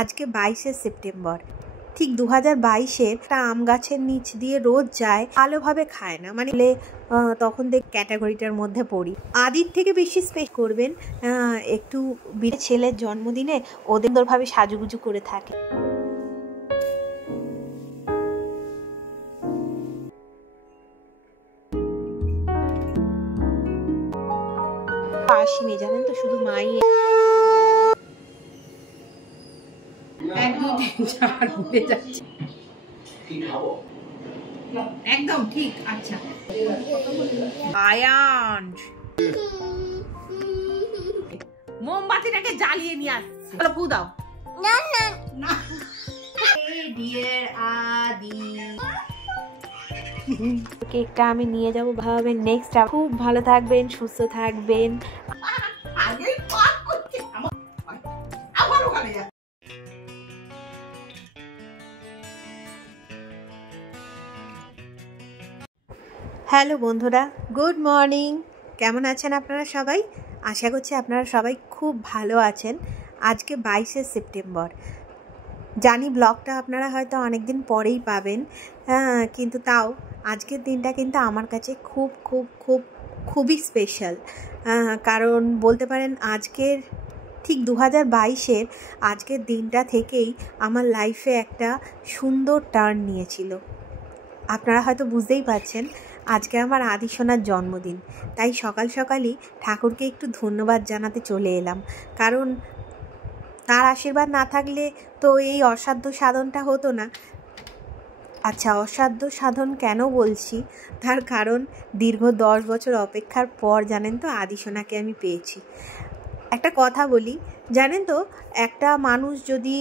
আজকে 22শে সেপ্টেম্বর। ঠিক 2022-এ একটা আম গাছের নিচ দিয়ে রোজ যায়, ভালোভাবে খায় না, মানে তখন ক্যাটাগরিটার মধ্যে পড়ি। আদির থেকে বেশি স্পেস করবেন একটু ছেলের জন্মদিনে ওদের সুন্দরভাবে সাজুগুজু করে থাকে। আসিনি জানেন তো, শুধু মাই। 1 2 3 4 ভুলে যাচ্ছি। একদম ঠিক। আচ্ছা আয়ান মোমবাতিটাকে জ্বালিয়ে নিয়ে আসছে। চলো ফু দাও। না না না। ডিয়ার আদি, কেকটা আমি নিয়ে যাবো ভাবে নেক্সট। খুব ভালো থাকবেন, সুস্থ থাকবেন। আগেই পাক করতে আমার ওখানে যা। হ্যালো বন্ধুরা, গুড মর্নিং। কেমন আছেন আপনারা সবাই? আশা করছি আপনারা সবাই খুব ভালো আছেন। আজকে 22শে সেপ্টেম্বর। জানি ব্লগটা আপনারা হয়তো অনেক দিন পরেই পাবেন, কিন্তু তাও আজকের দিনটা কিন্তু আমার কাছে খুব খুব খুব খুবই স্পেশাল। কারণ বলতে পারেন আজকের ঠিক 2022-এর আজকের দিনটা থেকেই আমার লাইফে একটা সুন্দর টার্ন নিয়েছিল। আপনারা হয়তো বুঝতেই পারছেন, আজকে আমার আদি সোনার জন্মদিন। তাই সকাল সকালই ঠাকুরকে একটু ধন্যবাদ জানাতে চলে এলাম। কারণ তার আশীর্বাদ না থাকলে তো এই অসাধ্য সাধনটা হতো না। আচ্ছা, অসাধ্য সাধন কেন বলছি, তার কারণ দীর্ঘ 10 বছর অপেক্ষার পর জানেন তো আদি সোনাকে আমি পেয়েছি। একটা কথা বলি, জানেন তো, একটা মানুষ যদি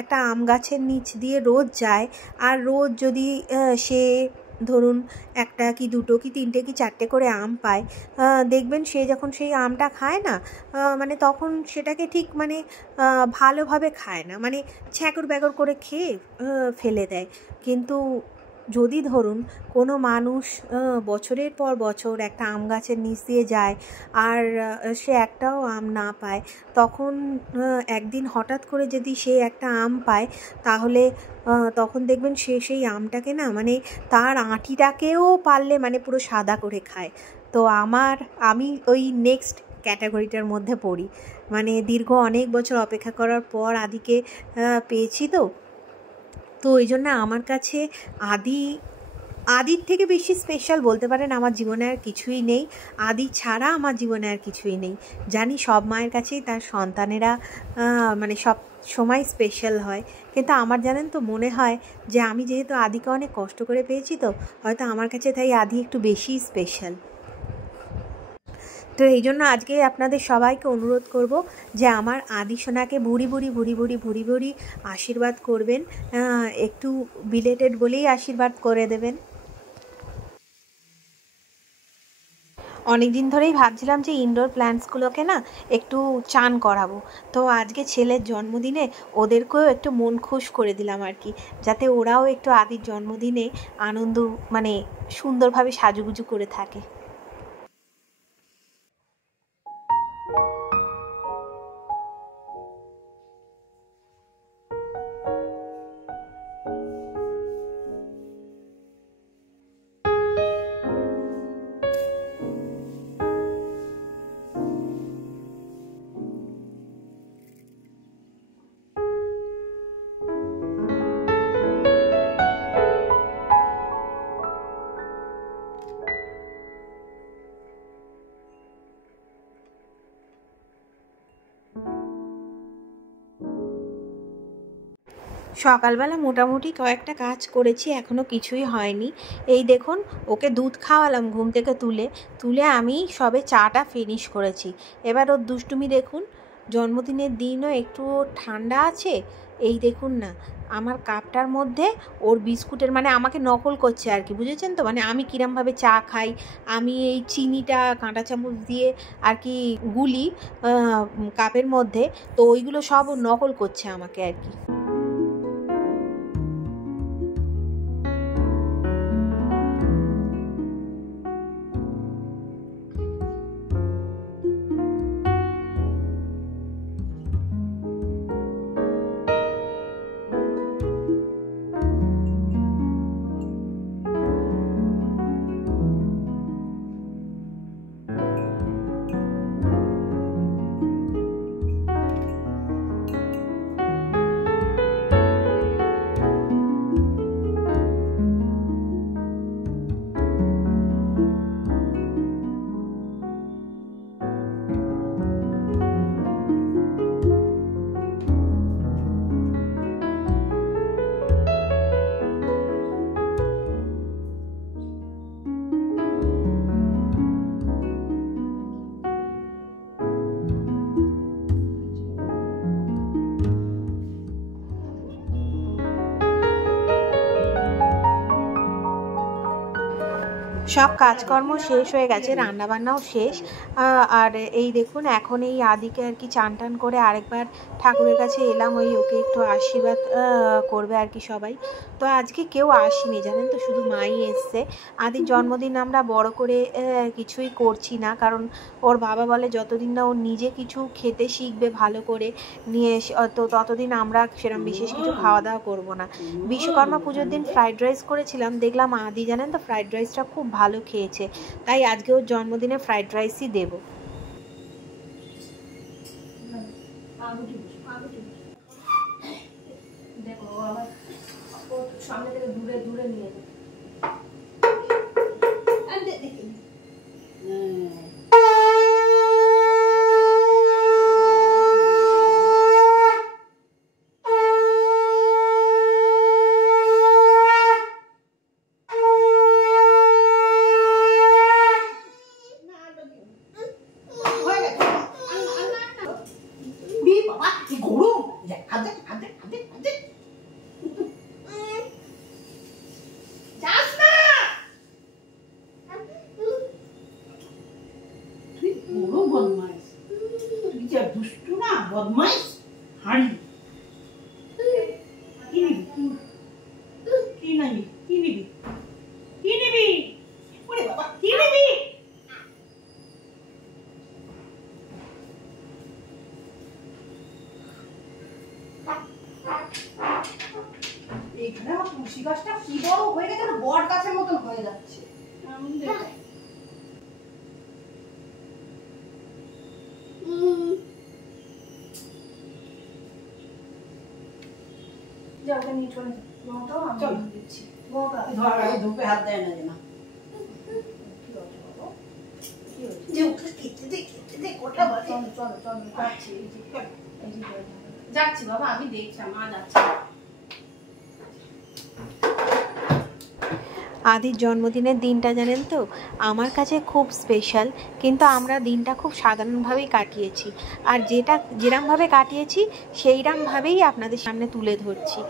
একটা আম গাছের নিচ দিয়ে রোজ যায়, আর রোজ যদি সে ধরুন একটা কি দুটো কি তিনটে কি চারটে করে আম পায়, দেখবেন সে যখন সেই আমটা খায় না, মানে তখন সেটাকে ঠিক মানে ভালোভাবে খায় না, মানে ছ্যাঁকর ব্যাকর করে খেয়ে ফেলে দেয়। কিন্তু যদি ধরুন কোনো মানুষ বছরের পর বছর একটা আম গাছের নিচ দিয়ে যায় আর সে একটাও আম না পায়, তখন একদিন হঠাৎ করে যদি সে একটা আম পায়, তাহলে তখন দেখবেন সে সেই আমটাকে না, মানে তার আঁটিটাকেও পারলে মানে পুরো সাদা করে খায়। তো আমি ওই নেক্সট ক্যাটাগরিটার মধ্যে পড়ি। মানে দীর্ঘ অনেক বছর অপেক্ষা করার পর আদিকে পেয়েছি। তো ওই জন্য আমার কাছে আদির থেকে বেশি স্পেশাল বলতে পারেন আমার জীবনে আর কিছুই নেই। আদি ছাড়া আমার জীবনে আর কিছুই নেই। জানি সব মায়ের কাছেই তার সন্তানেরা মানে সব সময় স্পেশাল হয়, কিন্তু আমার জানেন তো মনে হয় যে আমি যেহেতু আদিকে অনেক কষ্ট করে পেয়েছি, তো হয়তো আমার কাছে তাই আদি একটু বেশি স্পেশাল। তো এই জন্য আজকে আপনাদের সবাইকে অনুরোধ করব যে আমার আদি সোনাকে ভুরি ভুরি ভুরি ভুরি ভুরি ভুরি আশীর্বাদ করবেন। একটু বিলেটেড বলেই আশীর্বাদ করে দেবেন। অনেক দিন ধরেই ভাবছিলাম যে ইনডোর প্ল্যান্টসগুলোকে না একটু চান করাবো। তো আজকে ছেলের জন্মদিনে ওদেরকেও একটু মন খুশ করে দিলাম আর কি, যাতে ওরাও একটু আদির জন্মদিনে আনন্দ মানে সুন্দরভাবে সাজুগুজু করে থাকে। সকালবেলা মোটামুটি কয়েকটা কাজ করেছি, এখনও কিছুই হয়নি। এই দেখুন, ওকে দুধ খাওয়ালাম ঘুম থেকে তুলে আমি সবে চাটা ফিনিশ করেছি। এবার ওর দুষ্টুমি দেখুন, জন্মদিনের দিনও একটু ঠান্ডা আছে। এই দেখুন না, আমার কাপটার মধ্যে ওর বিস্কুটের মানে আমাকে নকল করছে আর কি, বুঝেছেন তো, মানে আমি কিরমভাবে চা খাই, আমি এই চিনিটা কাঁটা চামচ দিয়ে আর কি গুলি কাপের মধ্যে, তো ওইগুলো সব নকল করছে আমাকে আর কি। সব কাজকর্ম শেষ হয়ে গেছে, রান্নাবান্নাও শেষ। আর এই দেখুন এখন এই আদিকে আর কি চান টান করে আরেকবার ঠাকুরের কাছে এলাম, ওই ওকে একটু আশীর্বাদ করবে আর কি সবাই। তো আজকে কেউ আসেনি জানেন তো, শুধু মাই এসছে। আদির জন্মদিন আমরা বড় করে কিছুই করছি না, কারণ ওর বাবা বলে যতদিন না ও নিজে কিছু খেতে শিখবে ভালো করে নিয়ে তো ততদিন আমরা সেরকম বিশেষ কিছু খাওয়া দাওয়া করবো না। বিশ্বকর্মা পুজোর দিন ফ্রাইড রাইস করেছিলাম, দেখলাম আদি জানেন তো ফ্রাইড রাইসটা খুব ভালো খেয়েছে, তাই আজকে ওর জন্মদিনে ফ্রাইড রাইসই দেবো। সামনে থেকে দূরে দূরে নিয়ে যাবে। এইখানে আমার তুলসী গাছটা কি বড় হয়ে গেছে, বট গাছের মতন হয়ে যাচ্ছে। ধূপে হাত দেয় না যেন যাচ্ছি বাবা, আমি দেখছি মা যাচ্ছি। আদির জন্মদিনের দিনটা জানেন তো আমার কাছে খুব স্পেশাল, কিন্তু আমরা দিনটা খুব সাধারণভাবেই কাটিয়েছি, আর যেরমভাবে কাটিয়েছি সেইরমভাবেই আপনাদের সামনে তুলে ধরছি।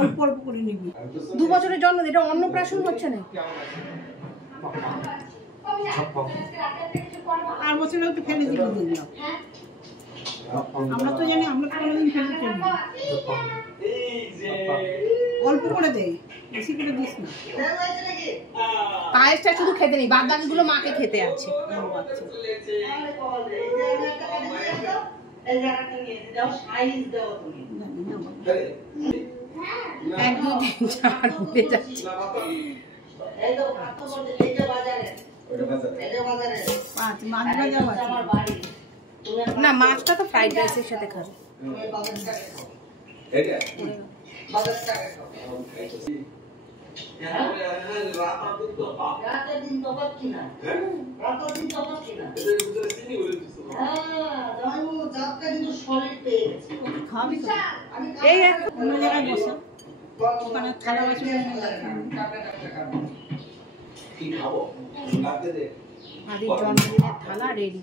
অল্প অল্প করে নিবি, 2 বছরের জন্ম, এটা অন্নপ্রাশন হচ্ছে না। আর বছরে একটু ফেলে দিল, আমরা তো জানি, আমরা তো কোনোদিন ফেলে ফেলি, অল্প করে দে, বেশি করে দিস না। পায়েসটা শুধু খেতে নেই, বাদ বাকিগুলো মাকে খেতে আছে। 1 2 3 4 ঘুরে যাচ্ছে। না, মাছটা তো ফ্রাইড রাইসের সাথে খাবে। এই অন্য জায়গায় বসে ওখানে থালা বাসন আদির জন্মদিনের থালা রেডি।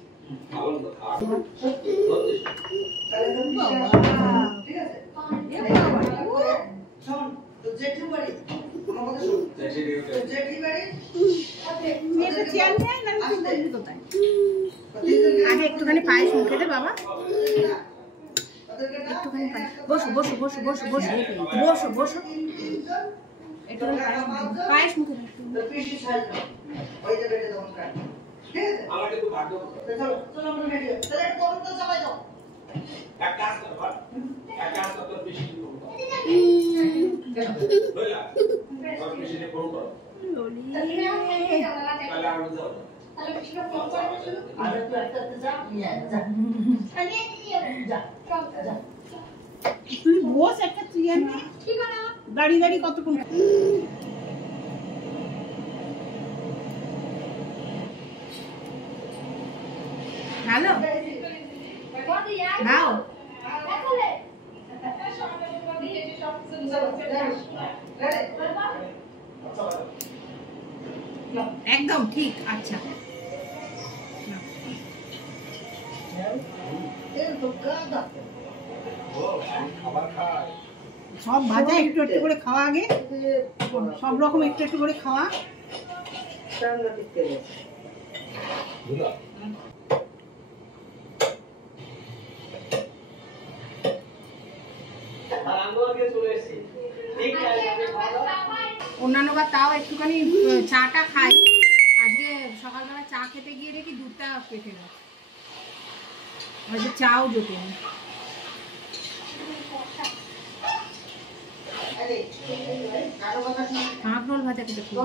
আগে একটুখানি পায়েস মুখে দে বাবা, একটুখানি বসো বসো বসো বসো বসো বসো বসো, একটুখানি পায়েস মুখে দে। তুই বস একটা চেয়ার নিয়ে, দাঁড়িয়ে দাঁড়িয়ে কতক্ষণ। হ্যালো নাও একদম ঠিক। আচ্ছা সব ভাজা একটু একটু করে খাওয়া, আগে সব রকম একটু একটু করে খাওয়া। অন্যান্যবার তাও একটুখানি চাটা খাই, আজকে সকালবেলা চা খেতে গিয়ে দেখি দুধটা কেটে গেছে, আজকে চাও জোটেনি। কাঁকরোল ভাজা খেতে খুব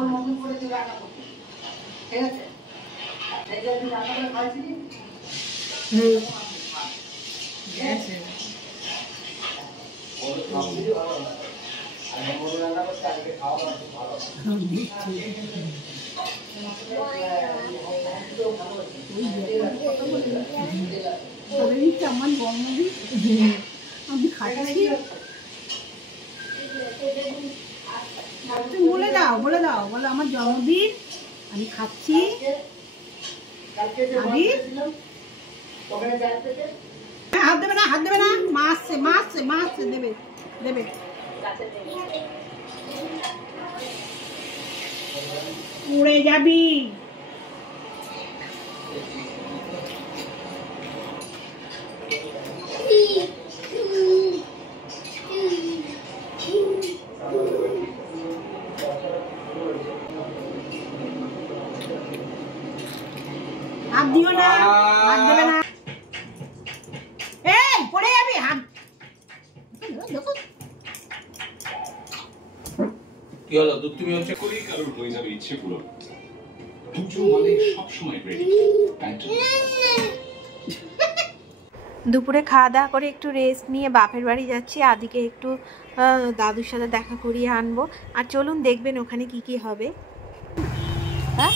আমার জন্মদিন আমি খাচ্ছি। বলে দাও বলে দাও, বলো আমার জন্মদিন আমি খাচ্ছি। হাত দেবে না, হাত দেবে না, মাছ মাছ মাছ দেবে দেবে। উড়ে যাবি। হাত দিও না, হাত দেবে না, এই পড়ে যাবে হাত। কি হলো তুমি হচ্ছে করি কারোর হয়ে যাবে ইচ্ছে পুরো দুটো মানে সব সময় রেডি। দুপুরে খাওয়া দাওয়া করে একটু রেস্ট নিয়ে বাপের বাড়ি যাচ্ছি, আদিকে একটু দাদুর সাথে দেখা করিয়ে আনবো। আর চলুন দেখবেন ওখানে কি কি হবে। হ্যাঁ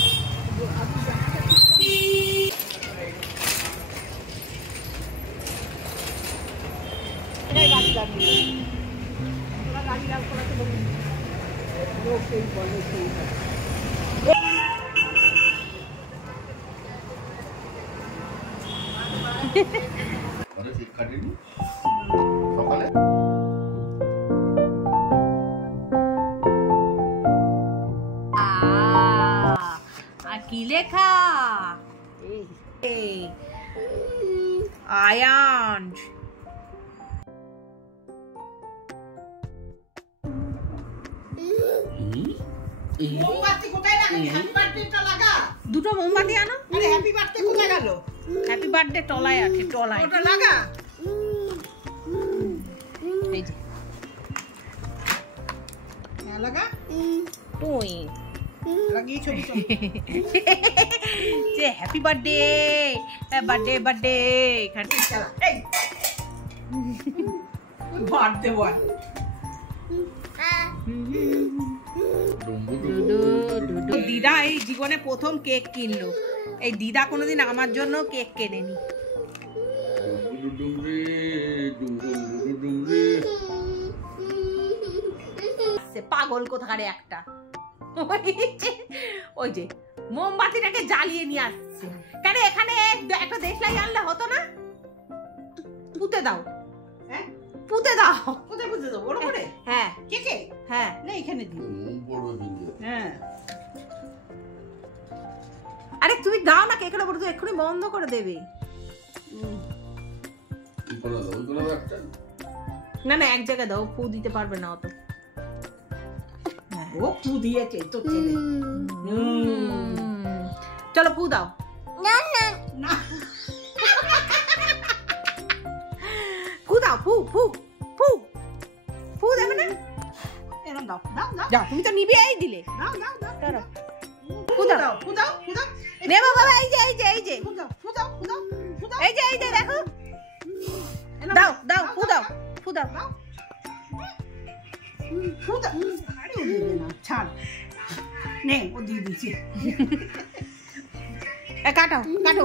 কি লেখা? আয়ান দুটো মোমবাতি আনো। আরে হ্যাপি বার্থডে কোথায় গেল? হ্যাপি বার্থডে টলায় আছে, টলায় ওটা লাগা। এই যে লাগা তুই লাগিয়ে ছবি যে হ্যাপি বার্থডে বার্থডে বার্থডে এখানে এই বার্থডে বয়। দিদা এই জীবনে প্রথম কেক কিনলো। এই দিদা কোনোদিন আমার জন্য কেক কেনেনি। পাগল কোথাকারে একটা, ওই যে মোমবাতিটাকে জ্বালিয়ে নিয়ে আসছে। কেন এখানে একটা দেশলাই আনলে হতো না? পুঁতে দাও, হ্যাঁ পুঁতে দাও। কোথায় পুঁতে দাও? বড় করে? হ্যাঁ কেকে? হ্যাঁ না এখানে দিই। হ্যাঁ আরে তুমি দাও না কেকের উপর, তো এক্ষুনি বন্ধ করে দেবে। না না এক জায়গায় দাও, ফু দিতে পারবে না অত। ও ফু দিয়েছে তো ছেলে। চলো ফু দাও। না না না ফু দাও, ফু ফু ফু ফু দেবে না? এরকম দাও দাও দাও। যাও, তুমি তো নিবেই দিলে। দাও দাও দাও। ধরো ফু দাও ফু দাও ফু দাও। নে বাবা, এই যে এই যে এই যে ফু দাও ফু দাও ফু দাও ফু দাও। এই যে দেখো, দাও দাও ফু দাও ফু দাও। ফু দাও। আরে ও দিবে না, ছাড়। নে ও দিয়ে দিচ্ছে। কাটো কাটো